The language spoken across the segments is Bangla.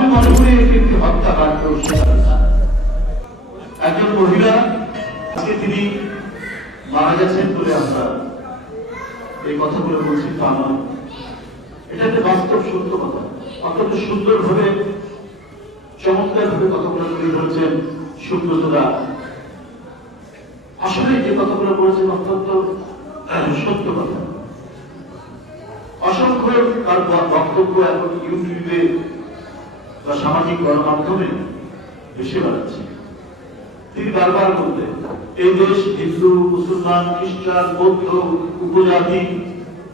আমি মনে করি এটি একটি হত্যাকাণ্ড একজন মহিলা আজকে তিনি মারা গেছেন বলে আমরা এই কথাগুলো বলছি, তা নয়। এটা একটা বাস্তব সত্য কথা। অত্যন্ত সুন্দরভাবে, চমৎকারভাবে কথাগুলো তুলে ধরেছেন সুব্রতরা। আসলে যে কথাগুলো বলেছেন অত্যন্ত সত্য কথা। অসংখ্য তার বক্তব্য এখন ইউটিউবে বা সামাজিক গণমাধ্যমে ভেসে বেড়াচ্ছে। তিনি বারবার বলতেন এই দেশ হিন্দু, মুসলমান, খ্রিস্টান, বৌদ্ধ, উপজাতি,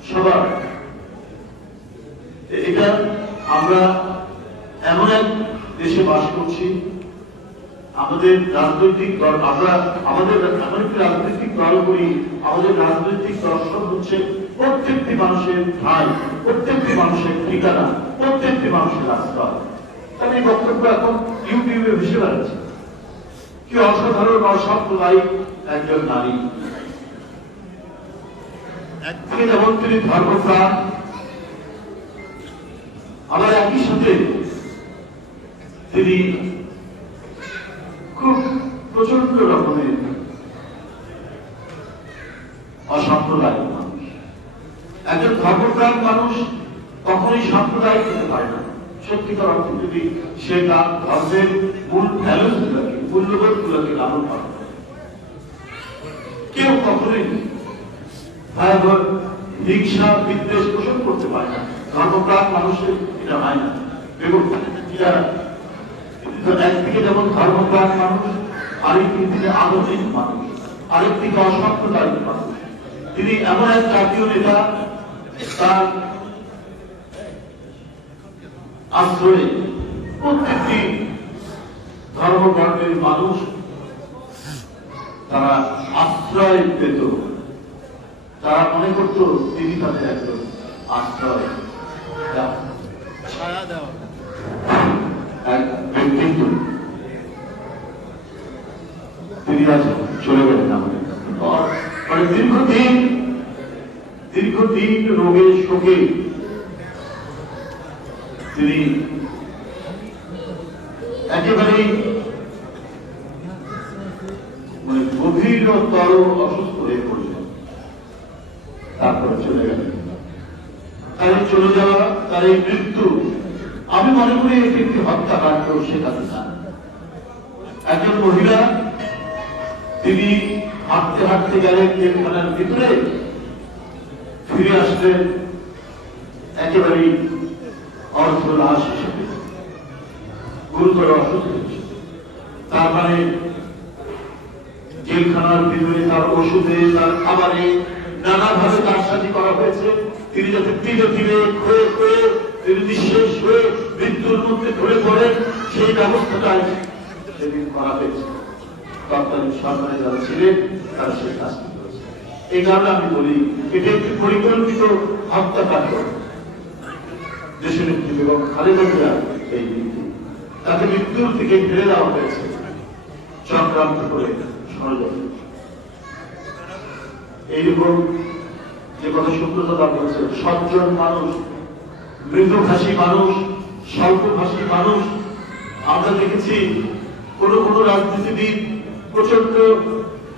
সবার। এটা আমরা এমন এক দেশে বাস করছি, আমাদের রাজনৈতিক দল, আমরা আমাদের এমন একটি রাজনৈতিক দল করি, আমাদের রাজনৈতিক দর্শন হচ্ছে প্রত্যেকটি মানুষের ঠাঁই, প্রত্যেকটি মানুষের ঠিকানা, প্রত্যেকটি মানুষের আশ্রয় আমি বক্তব্য এখন ইউটিউবে ভেসে বেড়াচ্ছি। কি অসাধারণ অসাম্প্রদায়িক একজন নারী। যেমন তিনি ধর্মপ্রাণ। আবার একই সাথে তিনি খুব প্রচণ্ড রকমের অসাম্প্রদায়িক মানুষ। একজন ধর্মপ্রাণ মানুষ কখনোই সাম্প্রদায়িক হতে পারে না। সত্যিকার অর্থে যদি সে তার ধর্মের মূল ভ্যালুস গুলোকে মূল্যবোধ গুলোকে লালন পালন। কেউ কখনোই ভয়াবহ হিংসা, বিদ্বেষ পোষণ করতে পারে না। ধর্মপ্রাণ মানুষের এটা হয় না। এবং একদিকে যেমন ধর্মপ্রাণ মানুষ আরেকদিকে তিনি আধুনিক মানুষ আরেকদিকে অসাম্প্রদায়িক মানুষ। তিনি এমন এক জাতীয় নেতা, তার আশ্রয়ে। প্রত্যেকটি ধর্মবর্ণের মানুষ তারা আশ্রয় পেত। তারা মনে করত, তিনি তাদের একজন আশ্রয়। তিনি আজ চলে গেলেন আমাদের দীর্ঘদিন দীর্ঘদিন রোগে শোকে তিনি একেবারেই মানে গভীরতর অসুস্থ হয়ে পড়লেন। তারপরে চলে গেলেন। তার চলে যাওয়া তার এই মৃত্যু। আমি মনে করি এটি একটি হত্যাকাণ্ড শেখাতে না। একজন মহিলা, তিনি হাঁটতে হাঁটতে গেলেন জেলখানার ভিতরে, ফিরে আসলেন, একেবারেই অর্ধ লাশ হিসেবে গুরুতর অসুস্থ হিসেবে। তার জেলখানার ভিতরে তার ওষুধে, তার খাবারে নানাভাবে তার সাথে করা হয়েছে। তিনি যাতে ধীরে ধীরে ক্ষয়ে ক্ষয়ে তিনি নিঃশেষ হয়ে মৃত্যুর মধ্যে ধরে পড়েন, সেই ব্যবস্থাটাই সেদিন করা হয়েছে। তৎকালীন সরকারে যারা ছিলেন, তারা সেই কাজটি করেছে এই কারণে আমি বলি, এটি একটি পরিকল্পিত হত্যাকাণ্ড। দেশের নেত্রী এবং খালেদা জিয়া এই নীতি। তাকে মৃত্যুর থেকে ফেলে দেওয়া হয়েছে চক্রান্ত করে ষড়যন্ত্র। এইরকম যে কথা সুব্রতদা বলছে সজ্জন মানুষ, মৃদুভাষী মানুষ, স্বল্পভাষী মানুষ, আমরা দেখেছি কোন কোন রাজনীতিবিদ প্রচণ্ড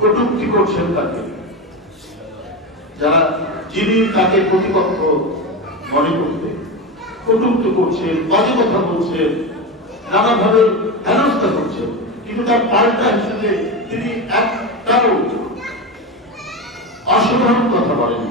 কটুক্তি করছেন তাকে। যারা যিনি তাকে প্রতিপক্ষ মনে করতে কটুক্তি করছে বাজে কথা বলছেন, নানাভাবে হেনস্থা করছে কিন্তু তার পাল্টা হিসেবে তিনি একটাও অসাধারণ কথা বলেন